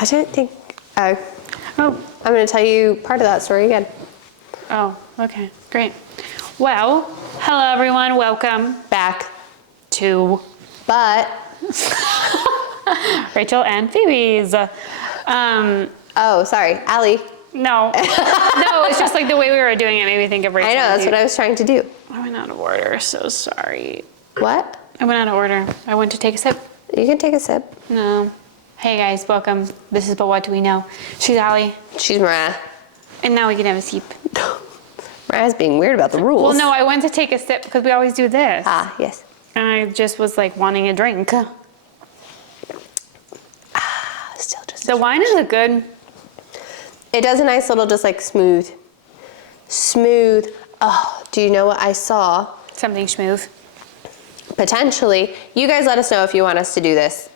I don't think... Oh. I'm going to tell you part of that story again. Oh, okay. Great. Well, hello, everyone. Welcome Back. to But... Rachel and Phoebe's. Oh, sorry. Allie. No. No, it's just like the way we were doing it made me think of Rachel. I know. That's what I was trying to do. I went out of order. So sorry. What? I went out of order. I went to take a sip. You can take a sip. No. Hey, guys. Welcome. This is But What Do We Know? She's Allie. She's Mariah. And now we can have a sip. Mariah's being weird about the rules. Well, no, I went to take a sip because we always do this. Ah, yes. And I just was like wanting a drink. Still just... The wine is a good... It does a nice little just like smooth. Oh, do you know what I saw? Something smooth. Potentially. You guys let us know if you want us to do this.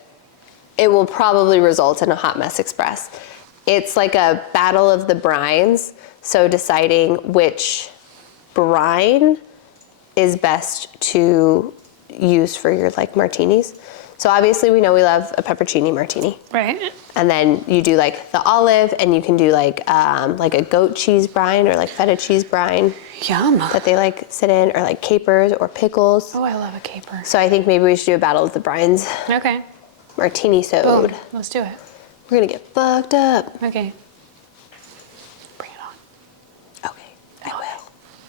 It will probably result in a Hot Mess Express. It's like a battle of the brines. So deciding which brine is best to use for your like martinis. So obviously we know we love a peppercini martini. Right. And then you do like the olive, and you can do like a goat cheese brine or like feta cheese brine. Yum. That they like sit in, or like capers or pickles. Oh, I love a caper. So I think maybe we should do a battle of the brines. Okay. Martini sode. Boom. Let's do it. We're gonna get fucked up. Okay. Bring it on. Okay, I will.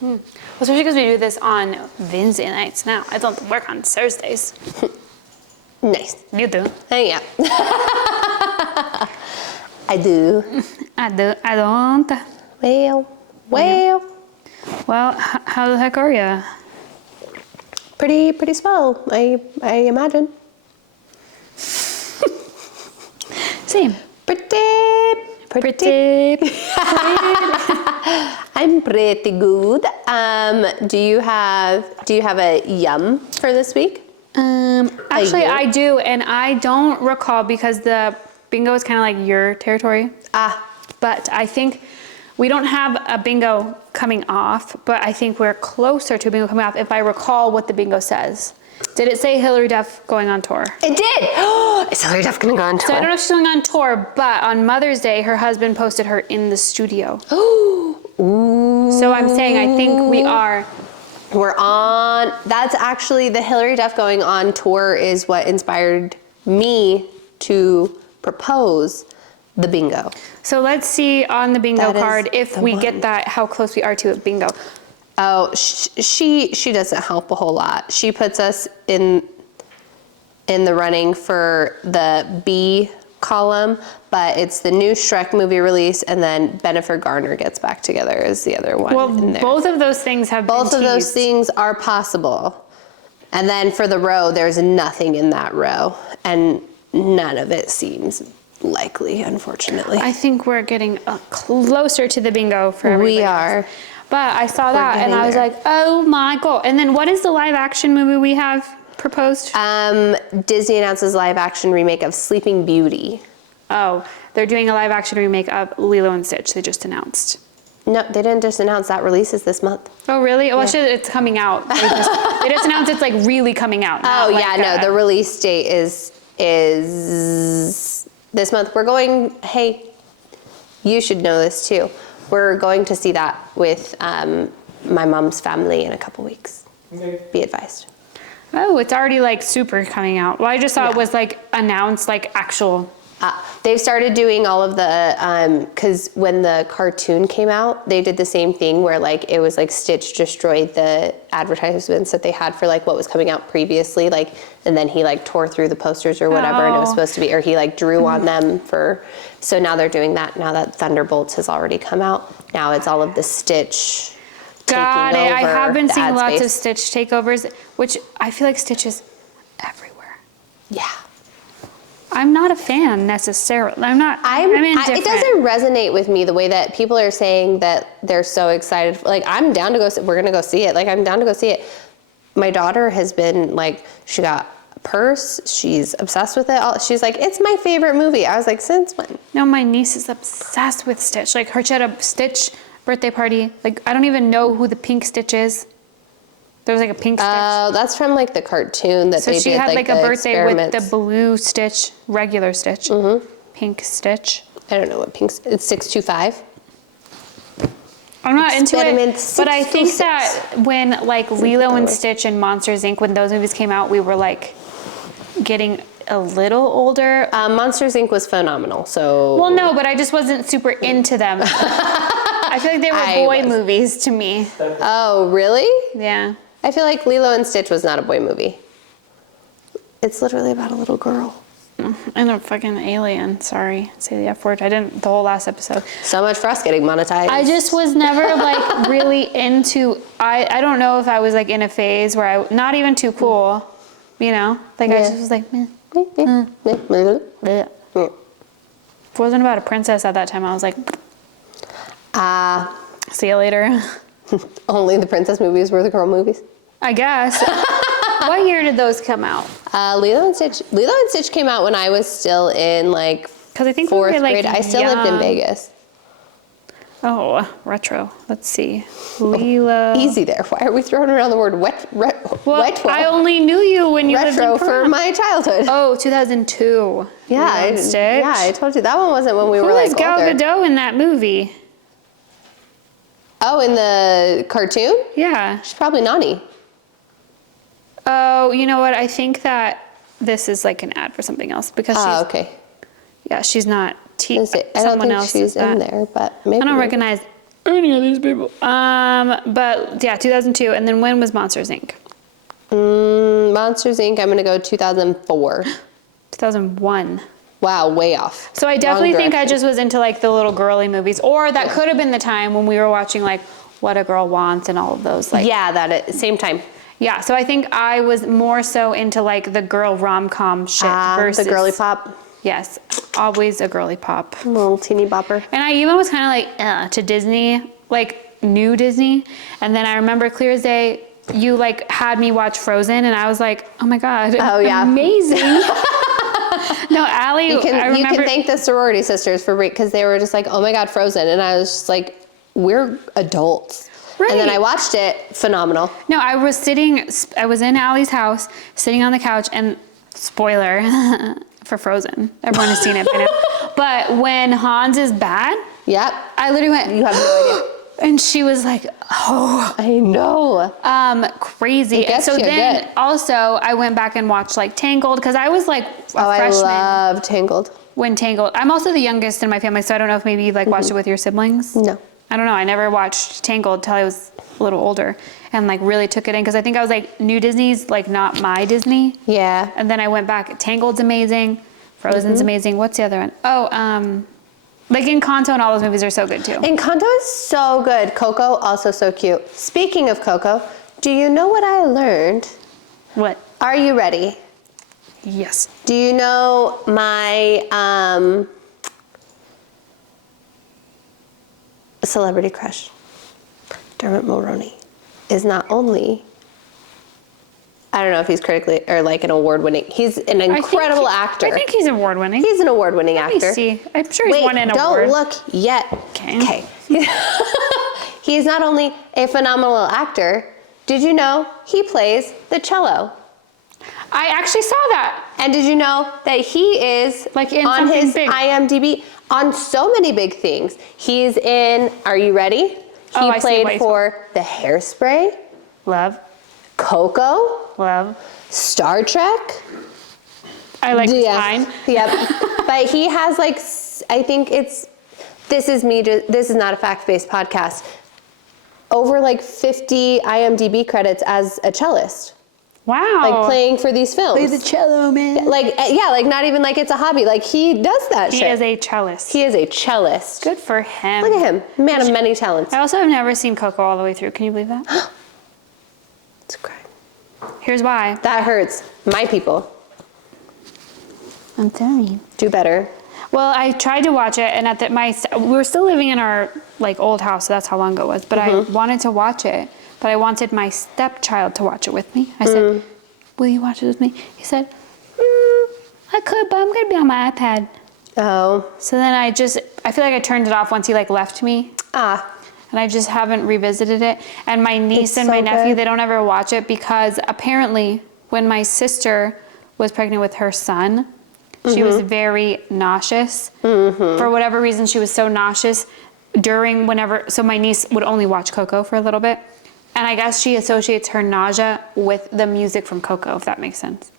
Well, especially because we do this on Wednesday nights now. I don't work on Thursdays. Nice. You do. Yeah. I do. I do. I don't. Well. Well, how the heck are you? Pretty swell, I imagine. Same. Pretty. I'm pretty good. Do you have a yum for this week? Actually, I do, and I don't recall because the bingo is kind of like your territory. But I think we don't have a bingo coming off, but I think we're closer to a bingo coming off if I recall what the bingo says. Did it say Hilary Duff going on tour? It did! Is Hilary Duff gonna go on tour? So I don't know if she's going on tour, but on Mother's Day, her husband posted her in the studio. Ooh. So I'm saying I think we are. We're on. That's actually the Hilary Duff going on tour is what inspired me to propose the bingo. So let's see on the bingo That is card if the we one. get that, how close we are to a bingo. Oh, she doesn't help a whole lot. She puts us in the running for the B column, but it's the new Shrek movie release, and then Bennifer Garner Gets Back Together is the other one. Well, in there. both of those things have Both been of those teased. things are possible. And then for the row, there's nothing in that row, and none of it seems likely, unfortunately. I think we're getting closer to the bingo for everybody We else. are. But I saw that and getting I was there. like, oh my God. And then what is the live action movie we have proposed? Disney announces live action remake of Sleeping Beauty. Oh, they're doing a live action remake of Lilo and Stitch. They just announced. No, they didn't just announce that releases this month. Oh, really? Well, it's coming out. They just announced it's like really coming out. Oh, yeah, no, the release date is this month. We're going, hey, you should know this too. We're going to see that with my mom's family in a couple weeks. Okay. Be advised. Oh, it's already like super coming out. Well, I just thought it was like announced like actual. They've started doing all of the, because when the cartoon came out, they did the same thing where like it was like Stitch destroyed the advertisements that they had for like what was coming out previously, like, and then he like tore through the posters or whatever, and it was supposed to be, or he like drew on them for, so now they're doing that now that Thunderbolts has already come out. Now it's all of the Stitch Got it. taking I over have been the seeing ad lots of space. Stitch takeovers, which I feel like Stitch is everywhere. Yeah. I'm not a fan necessarily. I'm indifferent. It doesn't resonate with me the way that people are saying that they're so excited. Like, I'm down to go, we're gonna go see it. Like, I'm down to go see it. My daughter has been like, she got a purse, she's obsessed with it. She's like, it's my favorite movie. I was like, since when? No, my niece is obsessed with Stitch. Like, she had a Stitch birthday party. Like, I don't even know who the pink Stitch is. There was like a pink Stitch. That's from like the cartoon that So they she did. had like a the birthday with the experiments. blue Stitch, regular Stitch. Pink Stitch. I don't know what pink. It's 625. I'm not into Experiment it, but I think 626. that when like Lilo and Stitch and Monsters Inc., when those movies came out, we were like getting a little older. Monsters Inc. was phenomenal. So. Well, no, but I just wasn't super into them. I feel like they were boy movies to me. Oh, really? Yeah. I feel like Lilo and Stitch was not a boy movie. It's literally about a little girl. And a fucking alien. Sorry, say the F word. I didn't the whole last episode. So much for us getting monetized. I just was never like really into. I don't know if I was like in a phase where I not even too cool, you know. Like I just was like, meh. It wasn't about a princess at that time. I was like, see you later. Only the princess movies were the girl movies. I guess. What year did those come out? Lilo and Stitch. Lilo and Stitch came out when I was still in like Because I think fourth we were, like, grade. I still lived in young. Vegas. Oh, retro. Let's see. Lilo. Easy there. Why are we throwing around the word wet? Well, I only knew you when you lived retro in for Peru. my childhood. Oh, 2002. Yeah, Lilo and Stitch. I told you that one wasn't when we Who were like was Gal older. Gadot in that movie? Oh, in the cartoon? Yeah. She's probably Nani. Oh, you know what? I think that this is like an ad for something else because she's, Oh, okay. yeah, she's not. I don't someone think else she's is that. in there, but maybe. I don't recognize any of these people. But yeah, 2002. And then when was Monsters Inc? Monsters Inc. I'm gonna go 2004. 2001. Wow, way off. So I definitely Wrong think I direction. just was into like the little girly movies, or that could have been the time when we were watching like What a Girl Wants and all of those. Like, Yeah, same time. yeah. So I think I was more so into like the girl rom-com shit versus The girly pop, Yes, always a girly pop. little teeny bopper. And I even was kind of like to Disney, like new Disney. And then I remember clear as day, you like had me watch Frozen, and I was like, oh my god, yeah. amazing. No, Allie, You I can remember. thank the sorority sisters for because they were just like, oh my god, Frozen, and I was just like, we're adults. And then Right. I watched it, phenomenal. No, I was in Allie's house, sitting on the couch, and spoiler for Frozen. Everyone has seen it by now. But when Hans is bad, Yep. I literally went, You have no idea. and she was like, oh, I know. crazy. It gets and so you then good. also I went back and watched like Tangled because I was like a freshman I love Tangled. when Tangled. I'm also the youngest in my family, so I don't know if maybe you like watched it with your siblings. No. I don't know. I never watched Tangled till I was a little older and like really took it in because I think I was like new Disney's like not my Disney. Yeah. And then I went back. Tangled's amazing. Frozen's amazing. What's the other one? Oh, like Encanto and all those movies are so good too. Encanto is so good. Coco, also so cute. Speaking of Coco, do you know what I learned? What? Are you ready? Yes. Do you know my celebrity crush, Dermot Mulroney, is not only, I don't know if he's critically or like an award-winning, he's an incredible actor. I think he's award winning. He's an award-winning Let me actor. see. I'm sure he's won an don't award. look yet. Okay. He's not only a phenomenal actor, did you know he plays the cello? I actually saw that. And did you know that he is Like in on something his big. IMDb on so many big things? He's in, are you ready? Oh, I He see what played he's for The Hairspray, Love. Coco, Love. Star Trek. I like his Yes. line. Yep. But he has like, I think it's, this is not a fact-based podcast, over like 50 IMDb credits as a cellist, Wow. like playing for these films. Play the cello, man. Like, yeah, like not even like it's a hobby. Like he does that He shit. is a cellist. He is a cellist. Good for him. Look at him, man of many talents. I also have never seen Coco all the way through. Can you believe that? It's a crime. Here's why. That hurts. My people, I'm sorry. do better. Well, I tried to watch it, and we were still living in our like old house, so that's how long ago it was. But I wanted to watch it, but I wanted my stepchild to watch it with me. I said, "Will you watch it with me?" He said, "I could, but I'm gonna be on my iPad." Oh, So then I feel like I turned it off once he like left me, and I just haven't revisited it. And my niece It's and so my nephew, good. they don't ever watch it because apparently when my sister was pregnant with her son, She was very nauseous. For whatever reason, she was so nauseous so my niece would only watch Coco for a little bit. And I guess she associates her nausea with the music from Coco, if that makes sense.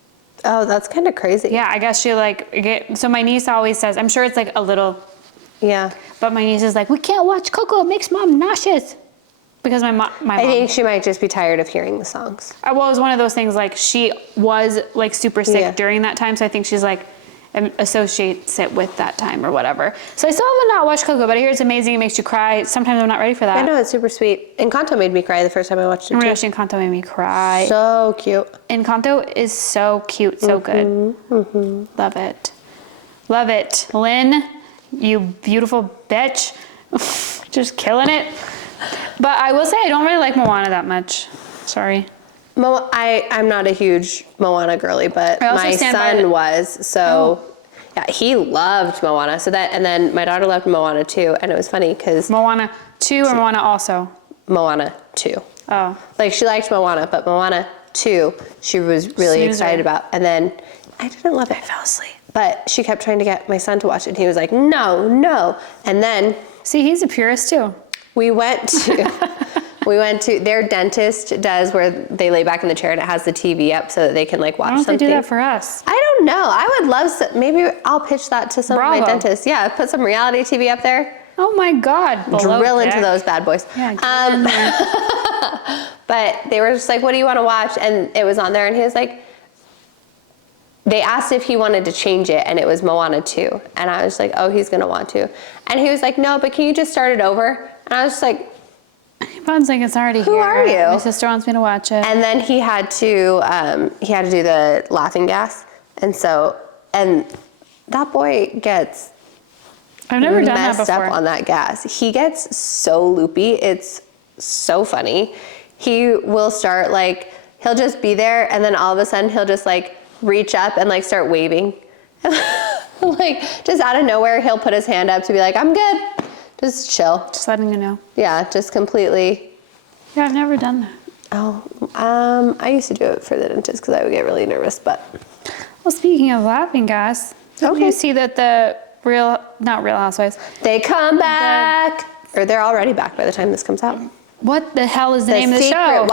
Oh, that's kind of crazy. Yeah, I guess so my niece always says, I'm sure it's like a little, Yeah. but my niece is like, we can't watch Coco, it makes mom nauseous. Because my mom. I think she might just be tired of hearing the songs. Well, it was one of those things, like she was like super sick during that time, so I think she's like, associates it with that time or whatever. So I still have not watched Coco, but I hear it's amazing, it makes you cry. Sometimes I'm not ready for that. I know, it's super sweet. Encanto made me cry the first time I watched it, Oh my too. gosh, Encanto made me cry. So cute. Encanto is so cute, so good. Love it. Love it. Lynn, you beautiful bitch. Just killing it. But I will say I don't really like Moana that much. Sorry. I'm not a huge Moana girly, but my son was, so yeah, he loved Moana. So and then my daughter loved Moana too, and it was funny because Moana 2 or Moana also? Moana 2. Oh. Like she liked Moana, but Moana 2, she was really excited about. And then I didn't love it. I fell asleep. But she kept trying to get my son to watch it, and he was like, no. And then see, he's a purist too. We went to their dentist does where they lay back in the chair and it has the TV up so that they can like watch something. Why don't they do that for us? I don't know. I would love maybe I'll pitch that to some of my dentists. Yeah, put some reality TV up there. Oh my God. Drill into those bad boys. Yeah, get in there. But they were just like, what do you want to watch? And it was on there and he was like, they asked if he wanted to change it and it was Moana 2. And I was like, oh, he's going to want to. And he was like, no, but can you just start it over? And I was just like, Bob's like, it's already here. Who are you? My sister wants me to watch it. And then he had to do the laughing gas. And that boy gets I've never done that messed before. up on that gas. He gets so loopy. It's so funny. He will start like, he'll just be there and then all of a sudden he'll just like reach up and like start waving. Like just out of nowhere, he'll put his hand up to be like, I'm good. Just chill. Just letting you know. Yeah, just completely. Yeah, I've never done that. Oh, I used to do it for the dentist because I would get really nervous, but. Well, speaking of laughing gas, did you see that the not Real Housewives. They come back. Or they're already back by the time this comes out. What the hell is the name of the show?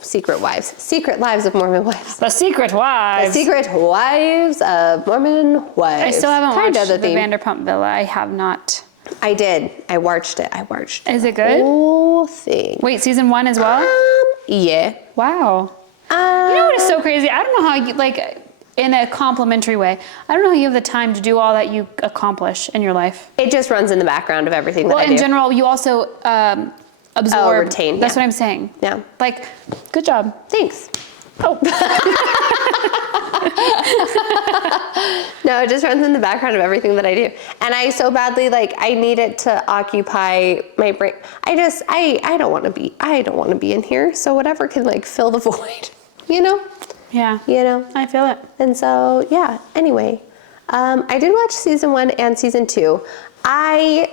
Secret Lives of Mormon Wives. The Secret Wives. The Secret Wives of Mormon Wives. I still haven't watched the theme. Vanderpump Villa. I have not. I did. I watched it. Is it good? Whole thing. Wait, season 1 as well? Yeah. Wow. You know what is so crazy? I don't know how you, like, in a complimentary way, I don't know how you have the time to do all that you accomplish in your life. It just runs in the background of everything that I do. Well, in general, you also absorb. Retain. That's what I'm saying. Yeah. Like, good job. Thanks. Oh. No, it just runs in the background of everything that I do. And I so badly, like, I need it to occupy my brain. I don't want to be in here. So whatever can like fill the void, you know? Yeah. You know? I feel it. And so, yeah, anyway, I did watch season 1 and season 2. I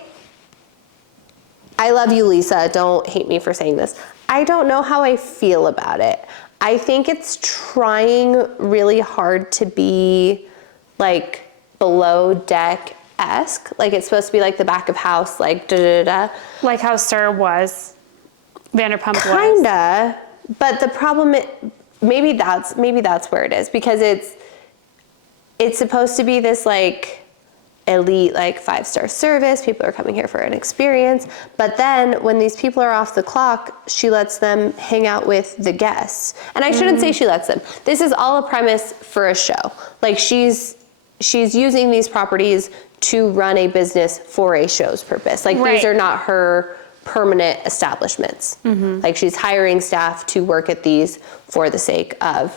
love you, Lisa. Don't hate me for saying this. I don't know how I feel about it. I think it's trying really hard to be like Below Deck-esque. Like it's supposed to be like the back of house, like da-da-da-da. Like how Sir was. Vanderpump was. Kinda. But the problem, maybe that's where it is, because it's supposed to be this like elite, like 5-star service. People are coming here for an experience. But then when these people are off the clock, she lets them hang out with the guests. And I shouldn't say she lets them. This is all a premise for a show. Like she's using these properties to run a business for a show's purpose. Like these are not her permanent establishments. Like she's hiring staff to work at these for the sake of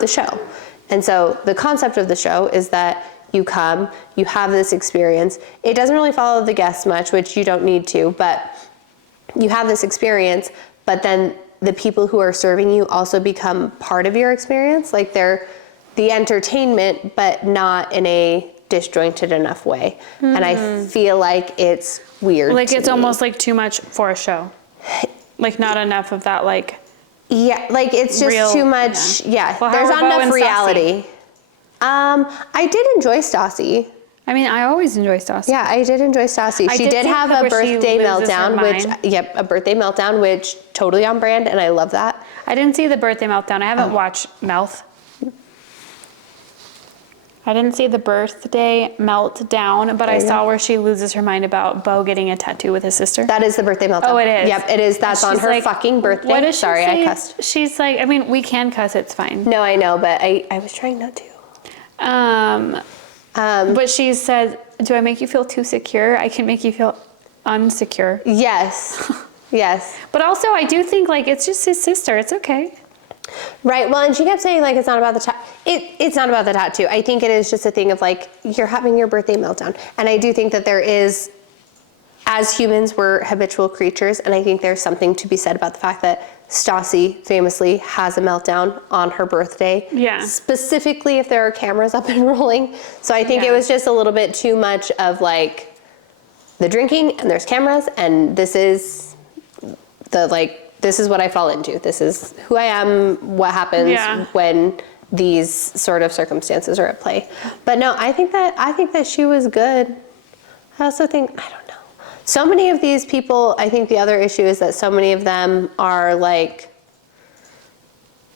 the show. And so the concept of the show is that you come, you have this experience. It doesn't really follow the guests much, which you don't need to, but you have this experience, but then the people who are serving you also become part of your experience. Like they're the entertainment, but not in a disjointed enough way. And I feel like it's weird. Like it's me. almost like too much for a show. Like not enough of that, like. Yeah, like it's just real, too much. Yeah, Well, there's how not about enough in reality. I did enjoy Stassi. I mean, I always enjoy Stassi. Yeah, I did enjoy Stassi. She did have a birthday meltdown, a birthday meltdown, which totally on brand, and I love that. I didn't see the birthday meltdown. I haven't watched Mouth. I didn't see the birthday meltdown, but I saw where she loses her mind about Beau getting a tattoo with his sister. That is the birthday meltdown. Oh, it is? Yep, it is. That's on her fucking birthday. What does she Sorry, say? I cussed. She's like, I mean, we can cuss, it's fine. No, I know, but I was trying not to. But she said, do I make you feel too secure? I can make you feel unsecure. Yes. Yes. But also, I do think, like, it's just his sister. It's okay. Right. Well, and she kept saying, like, it's not about the tattoo. It's not about the tattoo. I think it is just a thing of, like, you're having your birthday meltdown. And I do think that there is, as humans, we're habitual creatures. And I think there's something to be said about the fact that Stassi famously has a meltdown on her birthday. Yeah. Specifically if there are cameras up and rolling. So I think it was just a little bit too much of, like, the drinking and there's cameras and this is the, like, this is what I fall into. This is who I am, what happens when these sort of circumstances are at play. But no, I think that she was good. I also think, I don't know. So many of these people, I think the other issue is that so many of them are like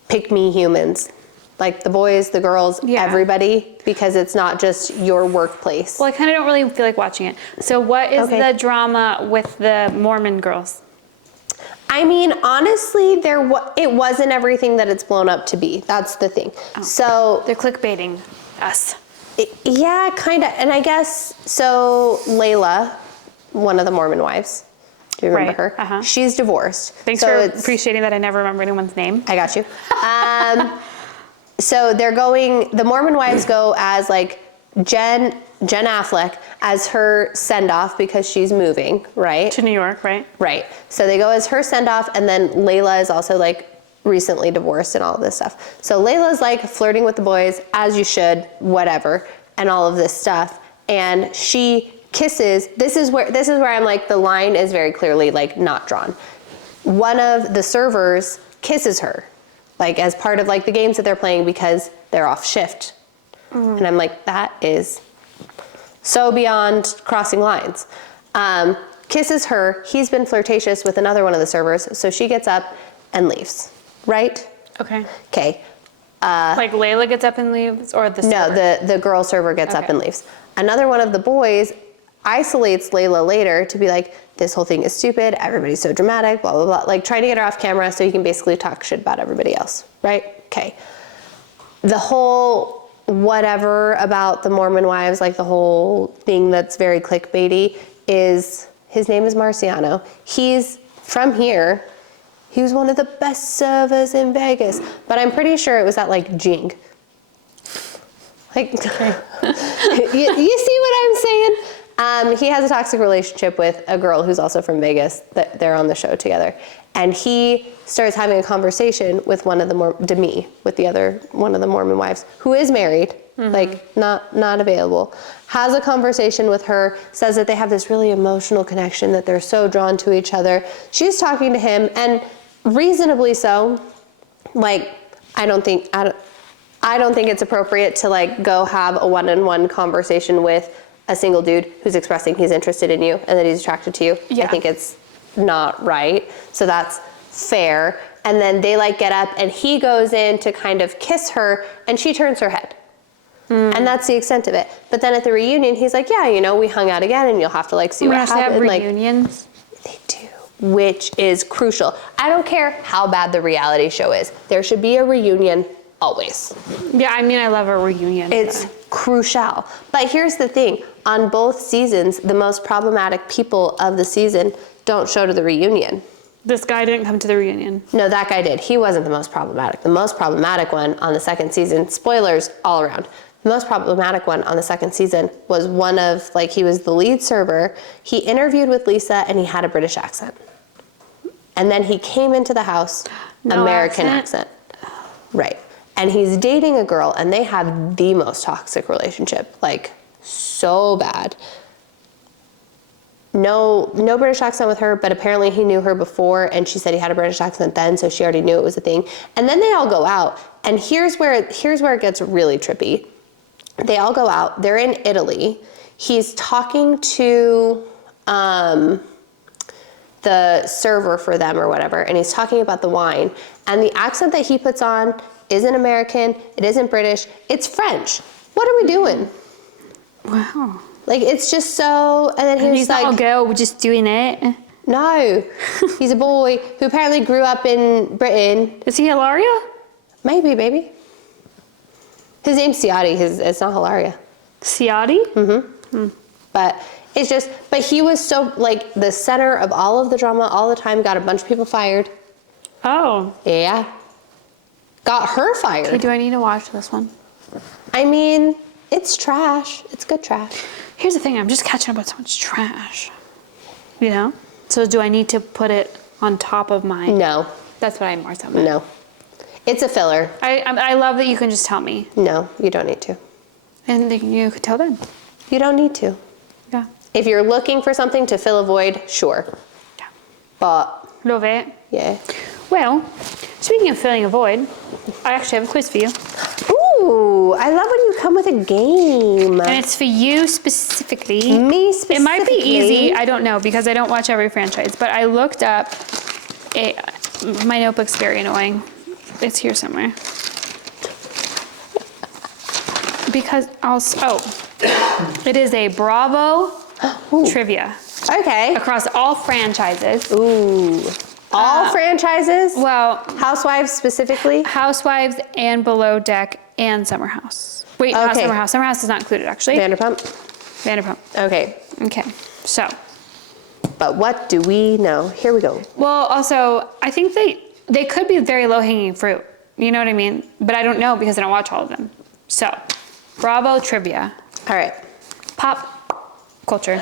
pick me humans. Like the boys, the girls, everybody, because it's not just your workplace. Well, I kind of don't really feel like watching it. So what is the drama with the Mormon girls? I mean, honestly, it wasn't everything that it's blown up to be. That's the thing. Oh. So they're clickbaiting us. Yeah, kind of. And I guess, so Layla, one of the Mormon wives, do you remember her? Uh-huh. She's divorced. Thanks for appreciating that I never remember anyone's name. I got you. So the Mormon wives go as like Jen Affleck as her send-off because she's moving, right? To New York, right? Right. So they go as her send-off, and then Layla is also like recently divorced and all of this stuff. So Layla's like flirting with the boys, as you should, whatever, and all of this stuff. And she kisses, this is where I'm like, the line is very clearly like not drawn. One of the servers kisses her, like as part of like the games that they're playing because they're off shift. And I'm like, that is so beyond crossing lines. Kisses her, he's been flirtatious with another one of the servers, so she gets up and leaves, right? Okay. Okay. Like Layla gets up and leaves, or the server? No, the girl server gets up and leaves. Another one of the boys isolates Layla later to be like, this whole thing is stupid, everybody's so dramatic, blah, blah, blah. Like trying to get her off camera so he can basically talk shit about everybody else, right? Okay. The whole whatever about the Mormon wives, like the whole thing that's very clickbaity is, his name is Marciano. He's from here. He was one of the best servers in Vegas, but I'm pretty sure it was at like Jing. Like, you see what I'm saying? He has a toxic relationship with a girl who's also from Vegas. That they're on the show together, and he starts having a conversation with one of the one of the Mormon wives who is married, like not available. Has a conversation with her, says that they have this really emotional connection, that they're so drawn to each other. She's talking to him, and reasonably so. Like, I don't think it's appropriate to like go have a one-on-one conversation with a single dude who's expressing he's interested in you and that he's attracted to you. Yeah. I think it's not right. So that's fair. And then they like get up and he goes in to kind of kiss her and she turns her head. And that's the extent of it. But then at the reunion, he's like, yeah, we hung out again and you'll have to like see what happened. They have reunions? They do, which is crucial. I don't care how bad the reality show is. There should be a reunion always. Yeah, I mean, I love a reunion. It's crucial. But here's the thing. On both seasons, the most problematic people of the season don't show to the reunion. This guy didn't come to the reunion. No, that guy did. He wasn't the most problematic. The most problematic one on the second season, spoilers all around, the most problematic one on the second season was one of, like, he was the lead server. He interviewed with Lisa and he had a British accent. And then he came into the house, American accent. Right. And he's dating a girl and they have the most toxic relationship, like so bad. No British accent with her, but apparently he knew her before and she said he had a British accent then, so she already knew it was a thing. And then they all go out, and here's where it gets really trippy. they all go out. They're in Italy. He's talking to the server for them or whatever, and he's talking about the wine. And the accent that he puts on isn't American. It isn't British. It's French. What are we doing? Wow. Like, it's just so... And then He's like... not a girl, we're just doing it. No. He's a boy who apparently grew up in Britain. Is he Hilaria? Maybe, baby. His name's Ciotti. It's not Hilaria. Ciotti? Mm-hmm. But it's just... But he was so, like, the center of all of the drama all the time. Got a bunch of people fired. Oh. Yeah. Got her fired. Okay, do I need to watch this one? I mean, it's trash. It's good trash. Here's the thing, I'm just catching up with so much trash. You know? So do I need to put it on top of mine? No. That's what I more so meant. No. It's a filler. I love that you can just tell me. No, you don't need to. And then you could tell them. You don't need to. Yeah. If you're looking for something to fill a void, sure. Yeah. But, Love it. yeah. Well, speaking of filling a void, I actually have a quiz for you. Ooh, I love when you come with a game. And it's for you specifically. Me specifically. It might be easy, I don't know, because I don't watch every franchise, but I looked up, my notebook's very annoying. It's here somewhere. Because it is a Bravo trivia Okay. across all franchises. Ooh. All franchises? Well, Housewives specifically? Housewives and Below Deck and Summer House. Wait, not Okay. Summer House. Summer House is not included, actually. Vanderpump? Vanderpump. Okay. Okay, so. But what do we know? Here we go. Well, also, I think they could be very low-hanging fruit. You know what I mean? But I don't know because I don't watch all of them. So, Bravo trivia. All right. Pop culture.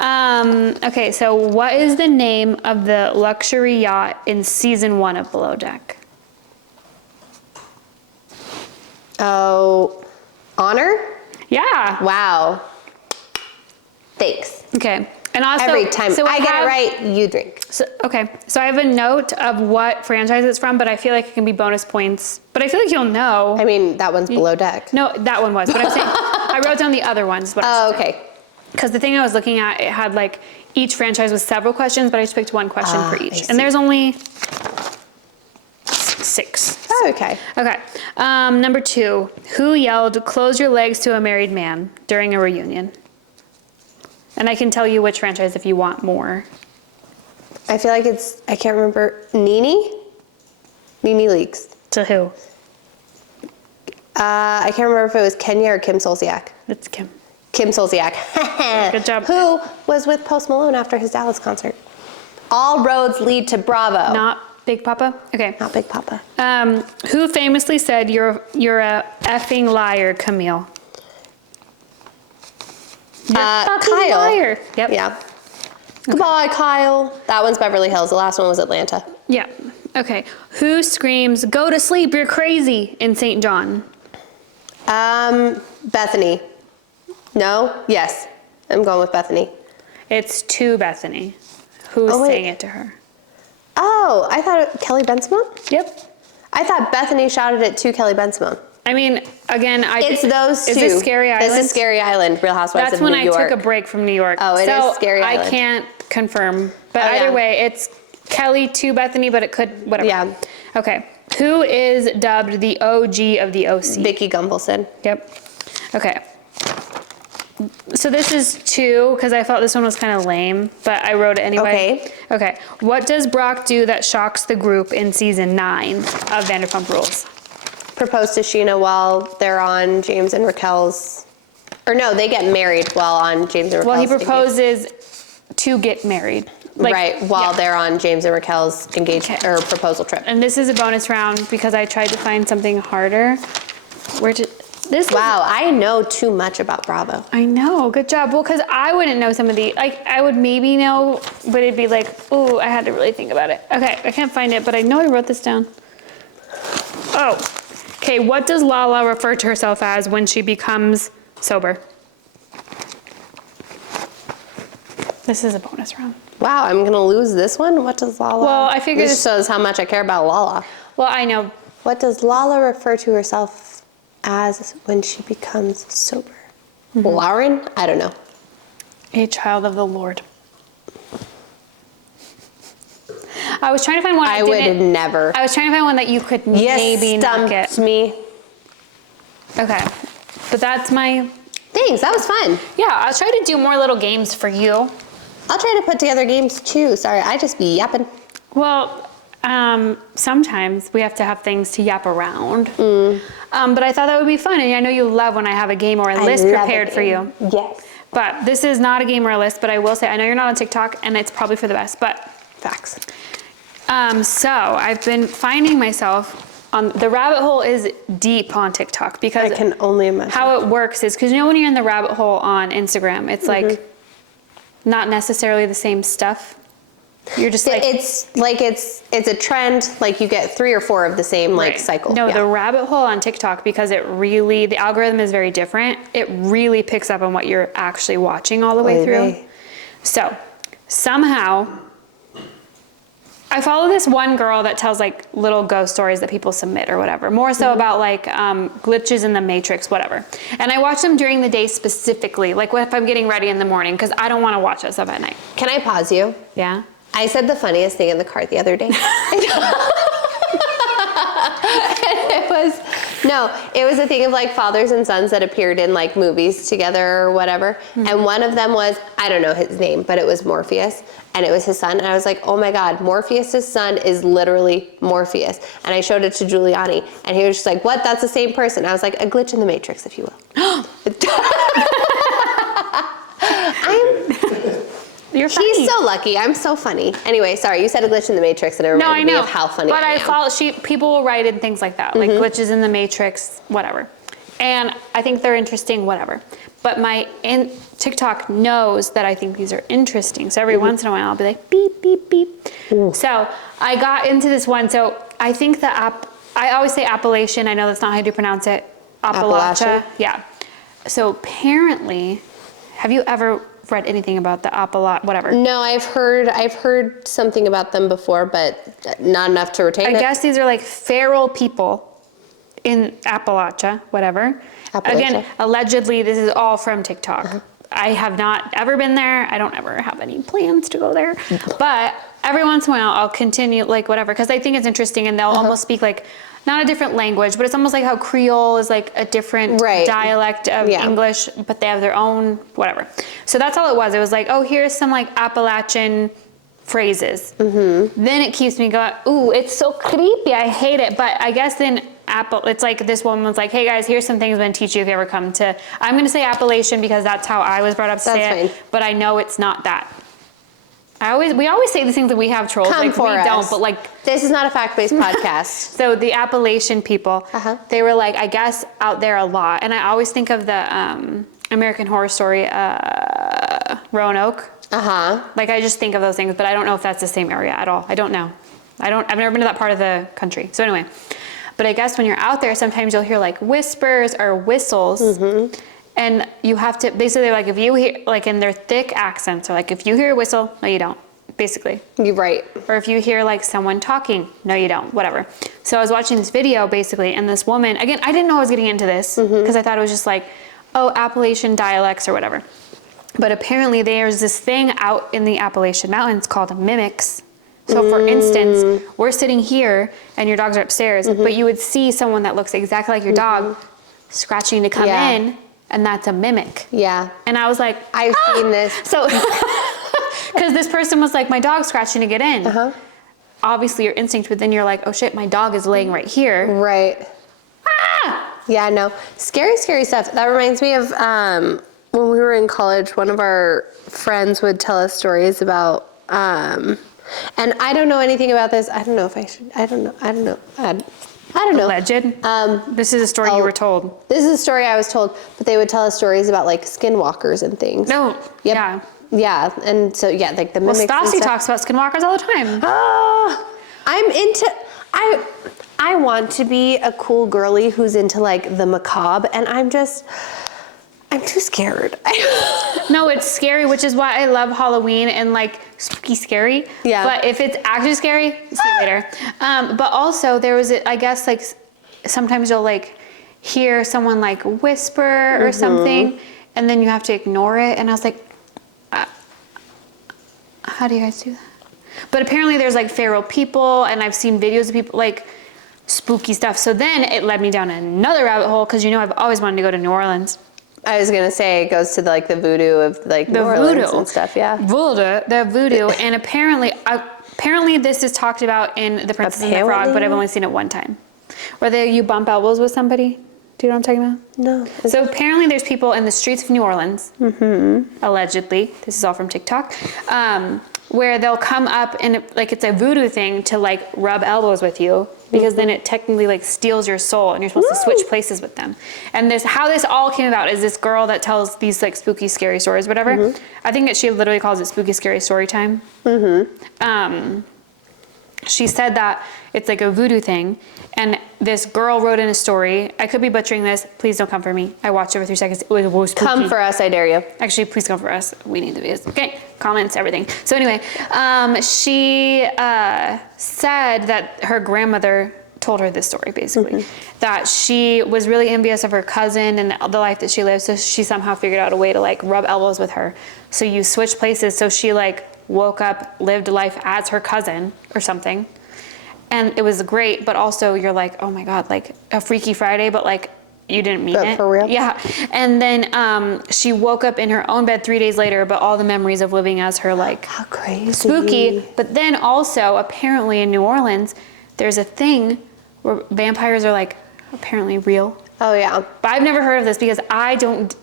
Okay, so what is the name of the luxury yacht in season 1 of Below Deck? Oh, Honor? Yeah. Wow. Thanks. Okay. And also, Every time so I get it right, you drink. So, okay, so I have a note of what franchise it's from, but I feel like it can be bonus points. But I feel like you'll know. I mean, that one's Below Deck. No, that one was, but I'm saying, I wrote down the other ones. Oh, okay. Because the thing I was looking at, it had like each franchise with several questions, but I just picked one question for I each. see. And there's only 6. Oh, okay. Okay, number 2, who yelled, "Close your legs to a married man" during a reunion? And I can tell you which franchise if you want more. I feel like I can't remember. Nene Leakes. To who? I can't remember if it was Kenya or Kim Solziak. It's Kim. Kim Solziak. Good job. Who was with Post Malone after his Dallas concert. All roads lead to Bravo. Not Big Papa? Okay. Not Big Papa. Who famously said, you're a effing liar, Camille? You're a fucking Kyle. liar. Yep. Yeah. Goodbye, Kyle. That one's Beverly Hills. The last one was Atlanta. Yeah. Okay. Who screams, "Go to sleep, you're crazy" in St. John? Bethany. No? Yes. I'm going with Bethany. It's to Bethany. Who's Oh, wait. saying it to her? Oh, I thought Kelly Ben Simone? Yep. I thought Bethany shouted it to Kelly Ben Simone. I mean, again, It's those two. Is this Scary Island? This is Scary Island, Real Housewives That's of when New I York. took a break from New York. Oh, it so is Scary Island. I can't confirm. But Oh, either yeah. way, it's Kelly to Bethany, but it could, whatever. Yeah. Okay. Who is dubbed the OG of the OC? Vicky Gunvalson. Yep. Okay. So this is 2, because I thought this one was kind of lame, but I wrote it anyway. Okay. Okay. What does Brock do that shocks the group in season 9 of Vanderpump Rules? Proposed to Sheena while they're on James and Raquel's... Or no, they get married while on James and Raquel's... Well, he proposes to get married. Like, right, while yeah. they're on James and Raquel's engagement Okay. or proposal trip. And this is a bonus round because I tried to find something harder. Where did this? Wow, I know too much about Bravo. I know. Good job. Well, because I wouldn't know some of the, like, I would maybe know, but it'd be like, ooh, I had to really think about it. Okay, I can't find it, but I know I wrote this down. Oh, okay. What does Lala refer to herself as when she becomes sober? This is a bonus round. Wow, I'm gonna lose this one? What does Lala... Well, I figured This shows how much I care about Lala. Well, I know. What does Lala refer to herself as when she becomes sober. Lauren? I don't know. A child of the Lord. I was trying to find one I would never. I was trying to find one that you could maybe not get. Stumped me. Okay. But that's my... Thanks, that was fun. Yeah, I'll try to do more little games for you. I'll try to put together games too. Sorry, I just be yapping. Well, sometimes we have to have things to yap around. But I thought that would be fun, and I know you love when I have a game or a list prepared for you. Yes. But this is not a game or a list, but I will say, I know you're not on TikTok, and it's probably for the best, but facts. So I've been finding myself on, the rabbit hole is deep on TikTok because I can only imagine. How it works is, because you know when you're in the rabbit hole on Instagram, it's like not necessarily the same stuff. You're just like... It's a trend, like you get 3 or 4 of the same like cycle. No, the rabbit hole on TikTok, because it really, the algorithm is very different. It really picks up on what you're actually watching all the way through. So somehow I follow this one girl that tells like little ghost stories that people submit or whatever, more so about like glitches in the matrix, whatever. And I watch them during the day specifically, like if I'm getting ready in the morning, because I don't want to watch that stuff at night. Can I pause you? Yeah. I said the funniest thing in the car the other day. It was a thing of like fathers and sons that appeared in like movies together or whatever. And one of them was, I don't know his name, but it was Morpheus, and it was his son. And I was like, oh my God, Morpheus's son is literally Morpheus. And I showed it to Giuliani, and he was just like, what? That's the same person. I was like, a glitch in the matrix, if you will. You're funny. He's so lucky. I'm so funny. Anyway, sorry, you said a glitch in the matrix, and it reminded me of how funny I am. But I follow, people will write in things like that, like glitches in the matrix, whatever. And I think they're interesting, whatever. But my TikTok knows that I think these are interesting. So every once in a while, I'll be like, beep, beep, beep. So I got into this one. So I think I always say Appalachian. I know that's not how you pronounce it. Appalachia. Yeah. So apparently, have you ever read anything about the whatever? No, I've heard something about them before, but not enough to retain it. I guess these are like feral people in Appalachia, whatever. Again, allegedly, this is all from TikTok. I have not ever been there. I don't ever have any plans to go there. But every once in a while, I'll continue, like whatever, because I think it's interesting, and they'll almost speak like, not a different language, but it's almost like how Creole is like a different dialect of English, but they have their own, whatever. So that's all it was. It was like, oh, here's some like Appalachian phrases. Then it keeps me going, ooh, it's so creepy. I hate it. But I guess then it's like this woman was like, hey guys, here's some things I'm going to teach you if you ever come to, I'm going to say Appalachian because that's how I was brought up to say it, but I know it's not that. We always say the things that we have trolls, Come like for we us. don't, but like. This is not a fact-based podcast. So the Appalachian people, they were like, I guess out there a lot. And I always think of the American Horror Story, Roanoke. Like I just think of those things, but I don't know if that's the same area at all. I don't know. I've never been to that part of the country. So anyway, but I guess when you're out there, sometimes you'll hear like whispers or whistles. And you have to, basically like if you hear, like in their thick accents, or like if you hear a whistle, no you don't, basically. You're right. Or if you hear like someone talking, no you don't, whatever. So I was watching this video basically, and this woman, again, I didn't know I was getting into this, because I thought it was just like, oh, Appalachian dialects or whatever. But apparently there's this thing out in the Appalachian Mountains called mimics. So for instance, we're sitting here and your dogs are upstairs, but you would see someone that looks exactly like your dog scratching to come in, and that's a mimic. Yeah. And I was like, I've seen this. So, because this person was like, my dog's scratching to get in. Obviously your instinct, but then you're like, oh shit, my dog is laying right here. Right. Yeah, no. Scary, scary stuff. That reminds me of when we were in college, one of our friends would tell us stories about, and I don't know anything about this. I don't know if I should, I don't know. Alleged? This is a story you were told. This is a story I was told, but they would tell us stories about like skinwalkers and things. No. Yep. Yeah. Yeah, and so yeah, like the mimics. Well, Stassi talks about skinwalkers all the time. I'm into, I want to be a cool girly who's into like the macabre, and I'm too scared. No, it's scary, which is why I love Halloween and like spooky scary. Yeah. But if it's actually scary, see you later. But also there was, I guess like sometimes you'll like hear someone like whisper or something, and then you have to ignore it. And I was like, how do you guys do that? But apparently there's like feral people, and I've seen videos of people like spooky stuff. So then it led me down another rabbit hole, because you know I've always wanted to go to New Orleans. I was gonna say it goes to like the voodoo of like New Orleans and stuff. Yeah, voodoo, and apparently this is talked about in The Princess and the Frog, but I've only seen it one time. Where you bump elbows with somebody. Do you know what I'm talking about? No. So apparently there's people in the streets of New Orleans, allegedly, this is all from TikTok, where they'll come up and like it's a voodoo thing to like rub elbows with you, because then it technically like steals your soul, and you're supposed to switch places with them. And how this all came about is this girl that tells these like spooky, scary stories, whatever. I think she literally calls it spooky, scary story time. She said that it's like a voodoo thing, and this girl wrote in a story. I could be butchering this. Please don't come for me. I watched it for 3 seconds. It was spooky. Come for us, I dare you. Actually, please come for us. We need the videos. Okay, comments, everything. So anyway, she said that her grandmother told her this story, basically, that she was really envious of her cousin and the life that she lived, so she somehow figured out a way to like rub elbows with her. So you switch places. So she like woke up, lived life as her cousin or something. And it was great, but also you're like, oh my God, like a Freaky Friday, but like you didn't mean it. For real? Yeah. And then she woke up in her own bed 3 days later, but all the memories of living as her, like, how crazy. Spooky. But then also, apparently in New Orleans, there's a thing where vampires are like apparently real. Oh yeah. But I've never heard of this, because I don't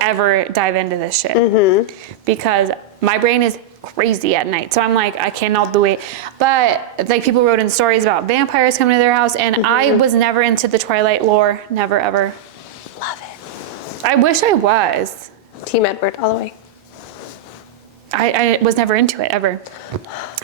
ever dive into this shit, because my brain is crazy at night. So I'm like, I cannot do it. But like people wrote in stories about vampires coming to their house, and I was never into the Twilight lore. Never, ever. Love it. I wish I was. Team Edward all the way. I was never into it, ever.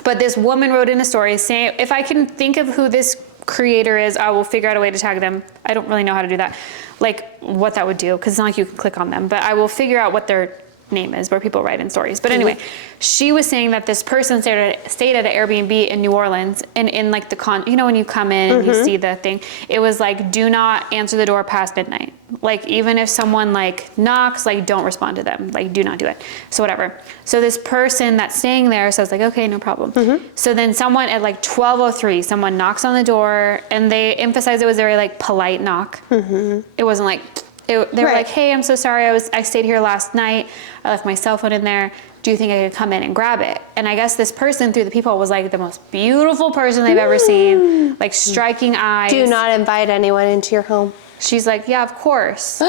But this woman wrote in a story saying, if I can think of who this creator is, I will figure out a way to tag them. I don't really know how to do that. Like what that would do, because it's not like you can click on them, but I will figure out what their name is, where people write in stories. But anyway, she was saying that this person stayed at an Airbnb in New Orleans, and in like you know when you come in and you see the thing, it was like, do not answer the door past midnight. Like even if someone like knocks, like don't respond to them, like do not do it. So whatever. So this person that's staying there says like, okay, no problem. So then someone at like 12:03, someone knocks on the door, and they emphasize it was a very like polite knock. It wasn't like, they were like, hey, I'm so sorry. I stayed here last night. I left my cell phone in there. Do you think I could come in and grab it? And I guess this person through the peephole was like the most beautiful person they've ever seen. Like striking eyes. Do not invite anyone into your home. She's like, yeah, of course.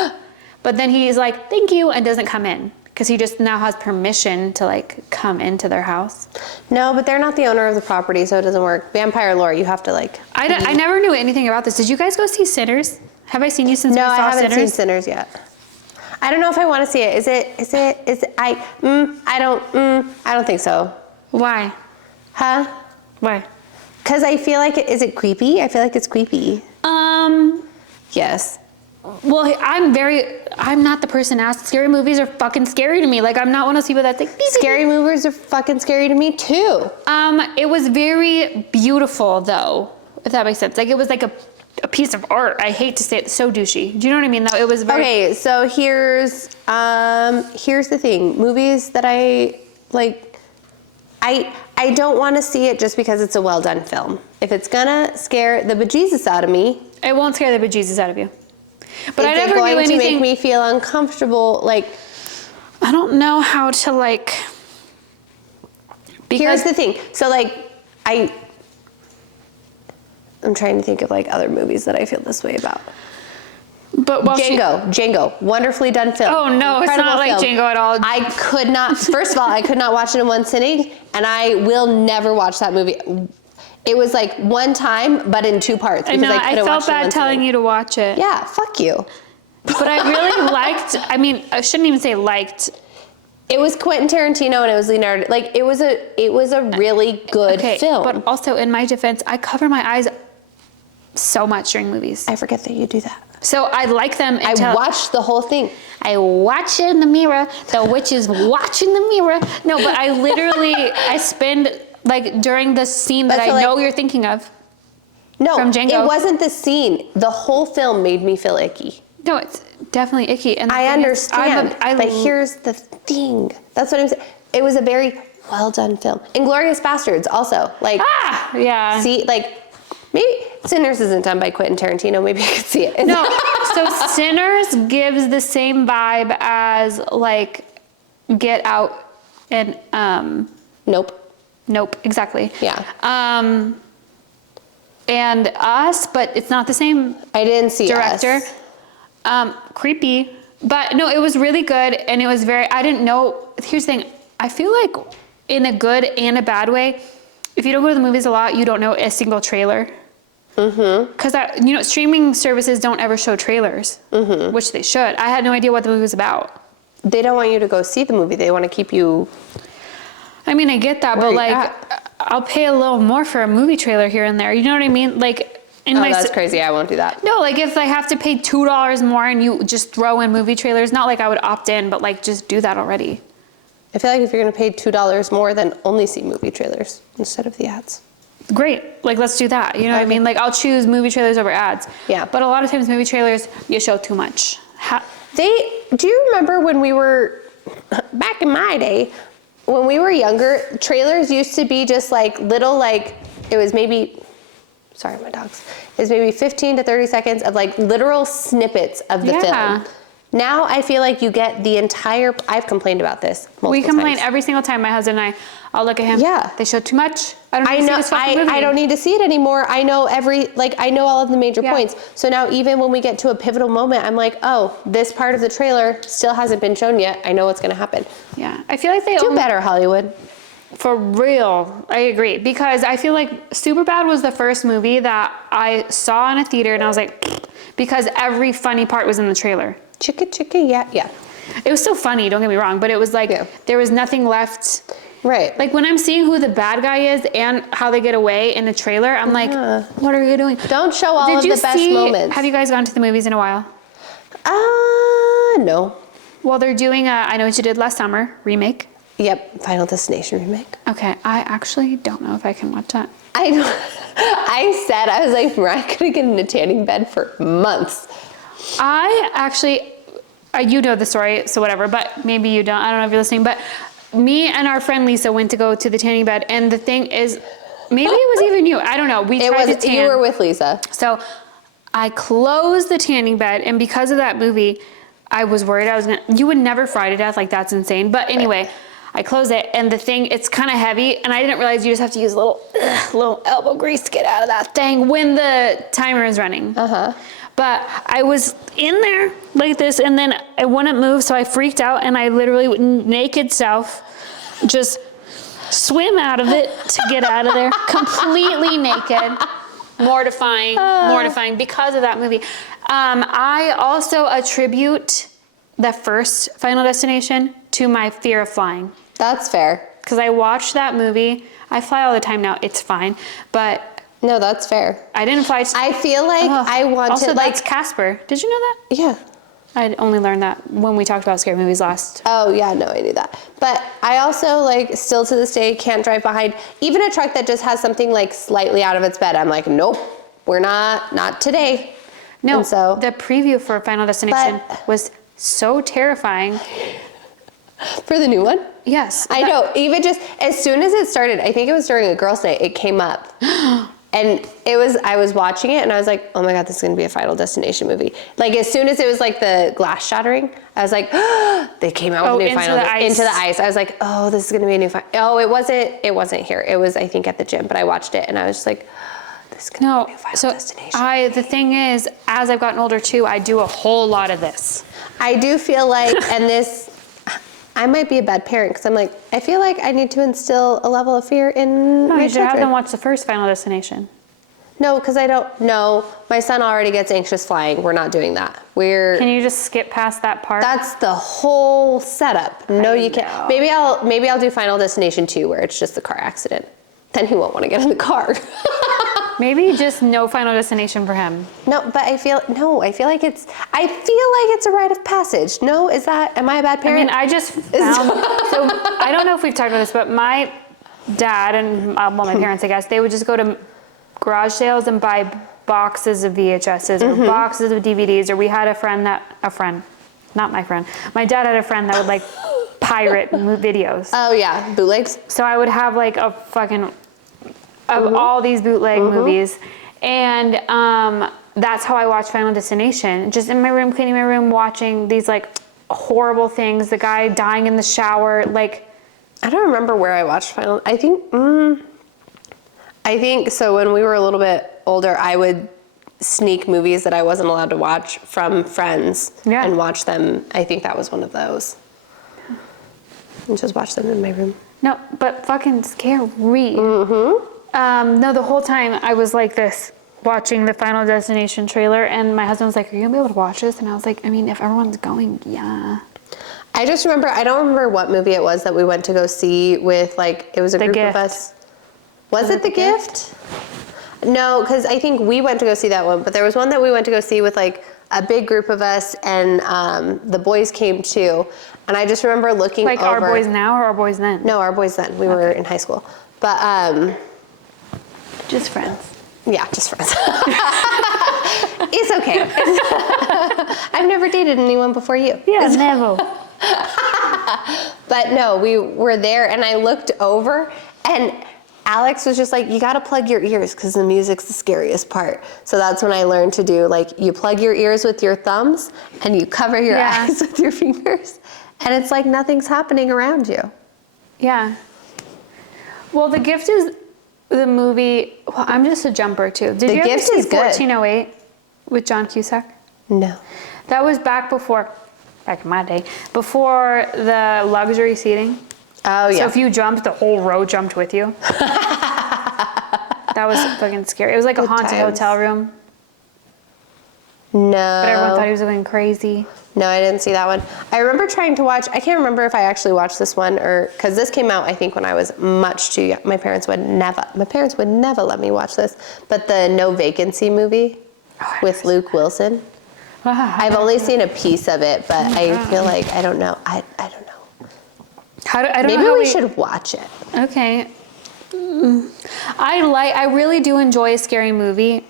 But then he's like, thank you, and doesn't come in, because he just now has permission to like come into their house. No, but they're not the owner of the property, so it doesn't work. Vampire lore, you have to like. I never knew anything about this. Did you guys go see Sinners? Have I seen you since we saw Sinners? No, I haven't seen Sinners yet. I don't know if I want to see it. I don't think so. Why? Huh? Why? Because I feel like is it creepy? I feel like it's creepy. Yes. Well, I'm not the person asked. Scary movies are fucking scary to me. Like, I'm not one of those people that's like, scary movies are fucking scary to me too. It was very beautiful though, if that makes sense. Like, it was like a piece of art. I hate to say it, so douchey. Do you know what I mean? Though it was very. Okay, so here's the thing. Movies that I like, I don't want to see it just because it's a well done film. If it's gonna scare the bejesus out of me, it won't scare the bejesus out of you. But I never knew anything. It's going to make me feel uncomfortable. Like, I don't know how to like. Here's the thing. So like, I'm trying to think of like other movies that I feel this way about. But Django, wonderfully done film. Oh no, it's not like Django at all. I could not. First of all, I could not watch it in one sitting, and I will never watch that movie. It was like one time, but in two parts. I know. I felt bad telling you to watch it. Yeah, fuck you. But I really liked. I mean, I shouldn't even say liked. It was Quentin Tarantino and it was Leonardo. Like it was a really good film. But also, in my defense, I cover my eyes so much during movies. I forget that you do that. So I like them until... I watched the whole thing. I watch it in the mirror. The witch is watching the mirror. No, but I literally, I spend, like, during the scene that I know you're thinking of. No, from Django. it wasn't the scene. The whole film made me feel icky. No, it's definitely icky. And I understand, but here's the thing. That's what I'm saying. It was a very well done film. Inglourious Bastards also. Like, yeah. See, like, maybe Sinners isn't done by Quentin Tarantino. Maybe I could see it. No, so Sinners gives the same vibe as, like, Get Out and, Nope, exactly. Yeah. And Us, but it's not the same I didn't see director. Us. Creepy. But no, it was really good, and it was very, I didn't know, here's the thing, I feel like in a good and a bad way, if you don't go to the movies a lot, you don't know a single trailer. Mm-hmm. Because, streaming services don't ever show trailers, which they should. I had no idea what the movie was about. They don't want you to go see the movie. They want to keep you... I mean, I get that, but I'll pay a little more for a movie trailer here and there. You know what I mean? Like, that's crazy. I won't do that. No, like if I have to pay $2 more and you just throw in movie trailers, not like I would opt in, but like just do that already. I feel like if you're going to pay $2 more, then only see movie trailers instead of the ads. Great. Like, let's do that. You know what I mean? Like, I'll choose movie trailers over ads. Yeah. But a lot of times movie trailers, you show too much. Do you remember when we were, back in my day, when we were younger, trailers used to be just like little, like, it was maybe, sorry, my dogs. It was maybe 15 to 30 seconds of like literal snippets of the film. Now I feel like you get the entire, I've complained about this multiple We complain times. every single time, my husband and I'll look at him. Yeah. They show too much. I don't need to see this fucking movie. I don't need to see it anymore. I know I know all of the major points. So now even when we get to a pivotal moment, I'm like, oh, this part of the trailer still hasn't been shown yet. I know what's going to happen. Yeah. I feel like they do better, Hollywood. For real. I agree. Because I feel like Superbad was the first movie that I saw in a theater and I was like, because every funny part was in the trailer. Chicka, yeah. It was still funny, don't get me wrong, but it was like, there was nothing left. Right. Like when I'm seeing who the bad guy is and how they get away in the trailer, I'm like, what are you doing? Don't show all of the best moments. Have you guys gone to the movies in a while? No. Well, they're doing I Know What You Did Last Summer remake. Yep, Final Destination remake. Okay, I actually don't know if I can watch that. I was like, Mariah could get in a tanning bed for months. I actually, you know the story, so whatever, but maybe you don't. I don't know if you're listening, but me and our friend Lisa went to go to the tanning bed, and the thing is, maybe it was even you. I don't know. We tried to tan. You were with Lisa. So I closed the tanning bed, and because of that movie, I was worried you would never fry to death. Like, that's insane. But anyway, I closed it, and the thing, it's kind of heavy, and I didn't realize you just have to use a little elbow grease to get out of that thing when the timer is running. But I was in there like this, and then it wouldn't move, so I freaked out, and I literally, naked self, just swim out of it to get out of there, completely naked. Mortifying because of that movie. I also attribute the first Final Destination to my fear of flying. That's fair. Because I watched that movie. I fly all the time now. It's fine. But no, that's fair. I didn't fly. I feel like I want also, to like. That's Casper. Did you know that? Yeah. I only learned that when we talked about scary movies last. Oh yeah, no, I knew that. But I also like still to this day can't drive behind even a truck that just has something like slightly out of its bed. I'm like, nope, we're not today. No, and so the preview for Final Destination was so terrifying. For the new one? Yes. I know. Even just as soon as it started, I think it was during a girls' night, it came up. And I was watching it and I was like, oh my God, this is gonna be a Final Destination movie. Like as soon as it was like the glass shattering, I was like, they came out with a new Final Into the Ice. I was like, oh, this is gonna be a new Final. Oh, it wasn't here. It was, I think, at the gym, but I watched it and I was just like, this is gonna be a new Final Destination. The thing is, as I've gotten older too, I do a whole lot of this. I do feel like, and this, I might be a bad parent because I'm like, I feel like I need to instill a level of fear in my you should have children. them watch the first Final Destination. No, because I don't know. My son already gets anxious flying. We're not doing that. Can you just skip past that part? That's the whole setup. No, you can't. Maybe I'll do Final Destination 2 where it's just the car accident. Then he won't want to get in the car. Maybe just no Final Destination for him. No, but I feel like it's a rite of passage. No, am I a bad parent? I mean, I just found, so I don't know if we've talked about this, but my dad and, my parents, I guess, they would just go to garage sales and buy boxes of VHSs or boxes of DVDs, or we had not my friend. My dad had a friend that would like pirate videos. Oh yeah, bootlegs. So I would have like a fucking of all these bootleg movies, and that's how I watched Final Destination. Just in my room, cleaning my room, watching these like horrible things. The guy dying in the shower, like. I don't remember where I watched Final. I think so. When we were a little bit older, I would sneak movies that I wasn't allowed to watch from friends and watch them. I think that was one of those. And just watch them in my room. No, but fucking scary. No, the whole time I was like this, watching the Final Destination trailer, and my husband was like, "Are you gonna be able to watch this?" And I was like, "I mean, if everyone's going, yeah." I just remember, I don't remember what movie it was that we went to go see with, like, it was a group of us. Was it The Gift? No, because I think we went to go see that one, but there was one that we went to go see with, like, a big group of us, and the boys came too. And I just remember looking over. Like Our Boys Now or Our Boys Then? No, Our Boys Then. We were in high school. But, just friends. Yeah, just friends. It's okay. I've never dated anyone before you. Yeah, never. But no, we were there, and I looked over, and Alex was just like, "You got to plug your ears because the music's the scariest part." So that's when I learned to do, like, you plug your ears with your thumbs and you cover your eyes with your fingers, and it's like nothing's happening around you. Yeah. Well, The Gift is the movie. Well, I'm just a jumper too. Did you ever see 1408 with John Cusack? No. That was back in my day, before the luxury seating. Oh, yeah. So if you jumped, the whole row jumped with you. That was fucking scary. It was like a haunted hotel room. No. But everyone thought he was going crazy. No, I didn't see that one. I remember trying to watch, I can't remember if I actually watched this one or, because this came out, I think, when I was much too young. My parents would never let me watch this. But the No Vacancy movie with Luke Wilson. I've only seen a piece of it, but I feel like, I don't know. I don't know. Maybe we should watch it. Okay. I really do enjoy a scary movie.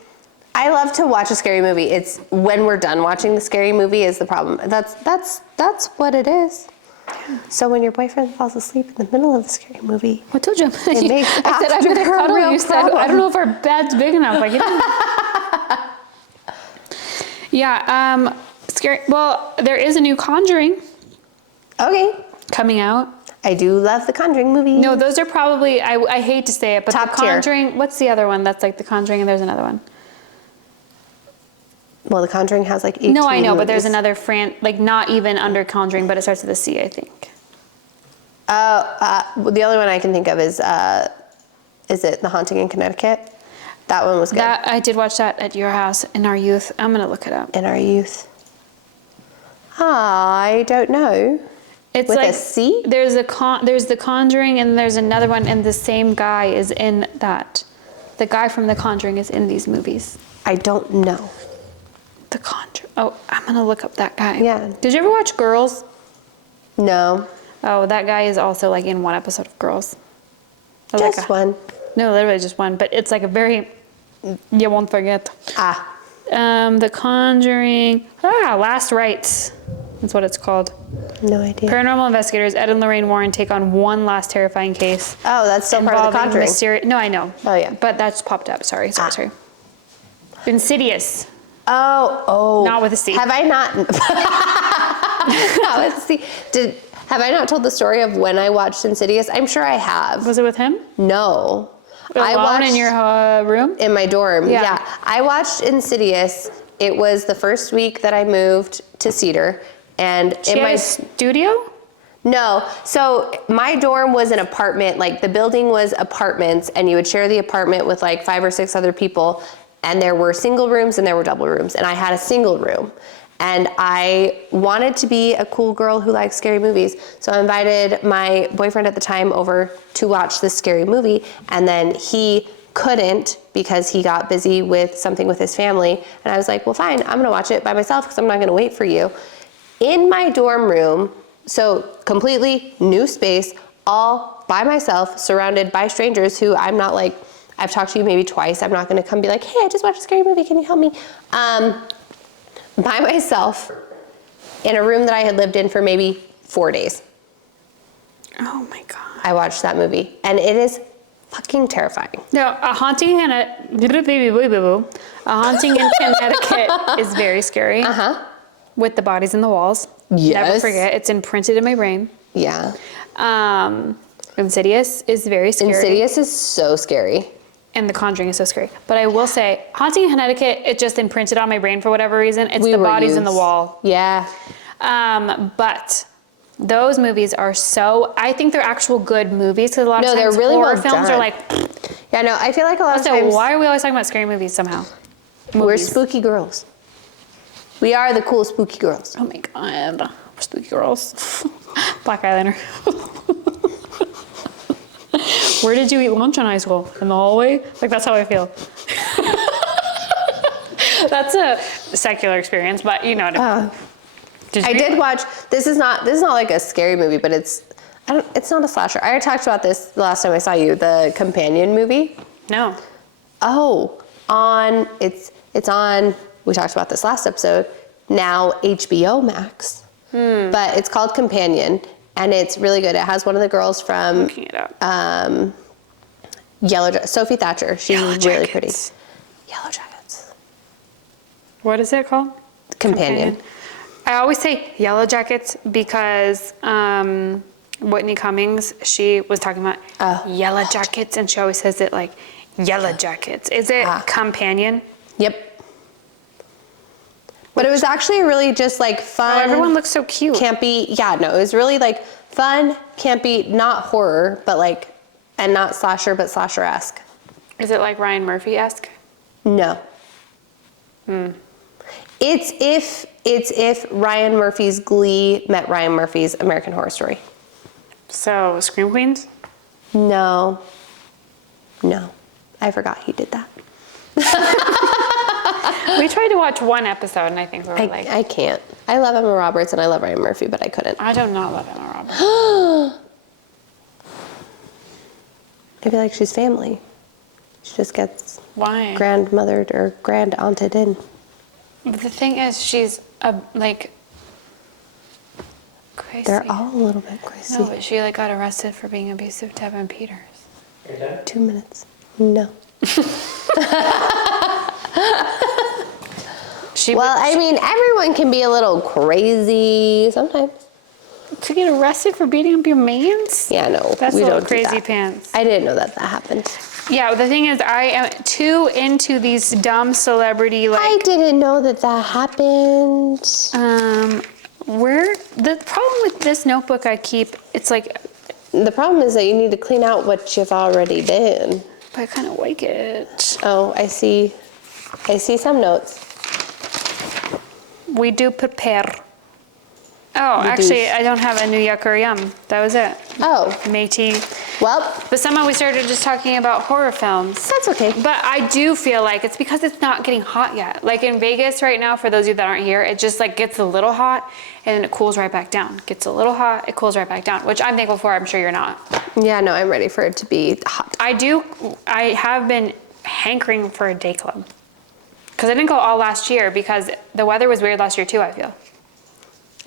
I love to watch a scary movie. It's when we're done watching the scary movie is the problem. That's what it is. So when your boyfriend falls asleep in the middle of the scary movie, what told you? It makes I said I'm gonna cuddle. You said I don't know if our bed's big enough. Like, yeah. Scary. Well, there is a new Conjuring. Okay. Coming out. I do love the Conjuring movie. No, those are probably, I hate to say it, but top the Conjuring, tier. What's the other one that's like the Conjuring and there's another one? Well, the Conjuring has like 18 No, I know, movies. but there's another like not even under Conjuring, but it starts with a C, I think. The only one I can think of is it The Haunting in Connecticut? That one was good. I did watch that at your house in our youth. I'm going to look it up. In our youth. I don't know. It's with like a C? There's the Conjuring and there's another one, and the same guy is in that. The guy from The Conjuring is in these movies. I don't know. The Conjuring. Oh, I'm gonna look up that guy. Yeah. Did you ever watch Girls? No. Oh, that guy is also like in one episode of Girls. Just one. No, literally just one. But it's like a very, you won't forget. The Conjuring. Last Rites. That's what it's called. No idea. Paranormal investigators Ed and Lorraine Warren take on one last terrifying case. Oh, that's still part of The Conjuring. No, I know. Oh, yeah. But that's popped up. Sorry. Insidious. Oh. Not with a C. Have I not? Not with a C. Have I not told the story of when I watched Insidious? I'm sure I have. Was it with him? No. I watched in your room? In my dorm, yeah. I watched Insidious. It was the first week that I moved to Cedar. And in my studio? No. So my dorm was an apartment, like the building was apartments, and you would share the apartment with like 5 or 6 other people. And there were single rooms and there were double rooms. And I had a single room. And I wanted to be a cool girl who likes scary movies. So I invited my boyfriend at the time over to watch this scary movie. And then he couldn't because he got busy with something with his family. And I was like, well, fine, I'm gonna watch it by myself because I'm not gonna wait for you. In my dorm room, so completely new space, all by myself, surrounded by strangers who I'm not like I've talked to you maybe twice. I'm not going to come be like, hey, I just watched a scary movie. Can you help me? By myself in a room that I had lived in for maybe 4 days. Oh my God. I watched that movie, and it is fucking terrifying. No, a haunting in Connecticut is very scary. With the bodies in the walls. Yes. Never forget. It's imprinted in my brain. Yeah. Insidious is very scary. Insidious is so scary. And The Conjuring is so scary. But I will say, Haunting in Connecticut, it just imprinted on my brain for whatever reason. It's the bodies in the wall. Yeah. But those movies are so, I think they're actual good movies, because a lot of times they're really horror well films done. are like, Yeah, no, I feel like a lot of so times why are we always talking about scary movies somehow? we're Movies. spooky girls. We are the cool spooky girls. Oh my God, we're spooky girls. Black eyeliner. Where did you eat lunch in high school? In the hallway? Like, that's how I feel. That's a secular experience, but you know what I mean. I did watch. This is not like a scary movie, but it's not a slasher. I already talked about this the last time I saw you. The Companion movie. No. Oh, it's on. We talked about this last episode. Now HBO Max, but it's called Companion, and it's really good. It has one of the girls from Looking it up. Sophie Thatcher. She's Yellow really pretty. Jackets. Yellow Jackets. What is it called? Companion. I always say Yellow Jackets because Whitney Cummings, she was talking about Yellow Jackets, and she always says it like Yellow Jackets. Is it Companion? Yep. But it was actually really just like fun. Oh, everyone looks so cute. Campy. Yeah, no, it was really like fun, campy, not horror, but like, and not slasher, but slasher-esque. Is it like Ryan Murphy-esque? No. It's if Ryan Murphy's Glee met Ryan Murphy's American Horror Story. So, Scream Queens? No. I forgot he did that. We tried to watch one episode, and I think we were like... I can't. I love Emma Roberts and I love Ryan Murphy, but I couldn't. I do not love Emma Roberts. I feel like she's family. She just gets Why? grandmothered or grand-aunted in. But the thing is, she's crazy. They're all a little bit crazy. No, but she like got arrested for being abusive to Evan Peters. 2 minutes. No. Well, I mean, everyone can be a little crazy sometimes. To get arrested for beating up your mans? Yeah, no. That's we a little don't do crazy that. pants. I didn't know that happened. Yeah, the thing is, I am too into these dumb celebrity, like... I didn't know that happened. The problem with this notebook I keep, it's like... The problem is that you need to clean out what you've already done. But I kind of like it. Oh, I see some notes. We do prepare. Oh, actually, I don't have a New Yuck or Yum. That was it. Oh. Métis. Well, But somehow we started just talking about horror films. that's okay. But I do feel like it's because it's not getting hot yet. Like in Vegas right now, for those of you that aren't here, it just like gets a little hot and then it cools right back down. Gets a little hot, it cools right back down, which I'm thankful for. I'm sure you're not. Yeah, no, I'm ready for it to be hot. I have been hankering for a day club. Because I didn't go all last year because the weather was weird last year too, I feel.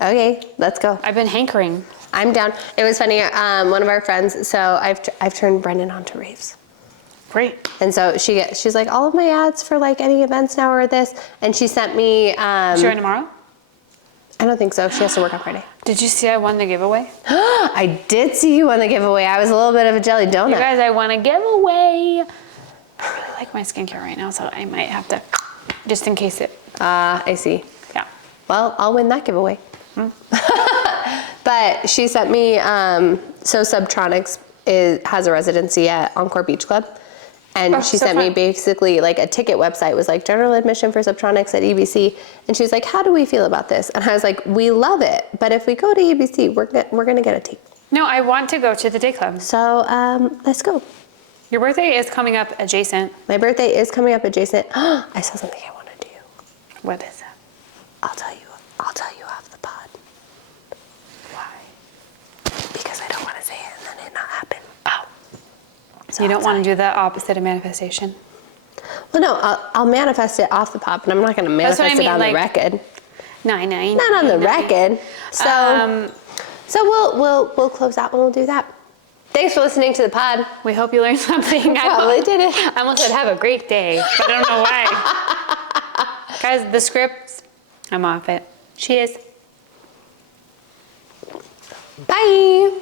Okay, let's go. I've been hankering. I'm down. It was funny, one of our friends, so I've turned Brendan on to raves. Great. And so she's like, all of my ads for like any events now are this. And she sent me. Is she on tomorrow? I don't think so. She has to work on Friday. Did you see I won the giveaway? I did see you on the giveaway. I was a little bit of a jelly donut. You guys, I won a giveaway. I really like my skincare right now, so I might have to, just in case it. I see. Yeah. Well, I'll win that giveaway. But she sent me, so Subtronics has a residency at Encore Beach Club. And she sent me basically like a ticket website. It was like general admission for Subtronics at EBC. And she was like, how do we feel about this? And I was like, we love it. But if we go to EBC, we're going to get a ticket. No, I want to go to the day club. So let's go. Your birthday is coming up adjacent. My birthday is coming up adjacent. I saw something I want to do. What is it? I'll tell you off the pod. Why? Because I don't want to say it and then it not happen. Oh. So you don't want to do the opposite of manifestation. Well, no, I'll manifest it off the pod, but I'm not going to manifest it on the record. Not on the record. So, we'll close out and we'll do that. Thanks for listening to the pod. We hope you learned something. Probably did it. I almost said have a great day, but I don't know why. Guys, the script, I'm off it. Cheers. Bye.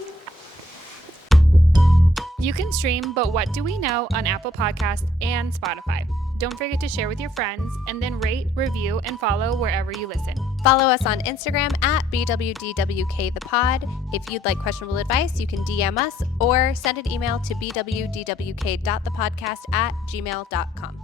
You can stream But What Do We Know on Apple Podcasts and Spotify. Don't forget to share with your friends and then rate, review, and follow wherever you listen. Follow us on Instagram at BWDWKThePod. If you'd like questionable advice, you can DM us or send an email to bwdwk.thepodcast@gmail.com.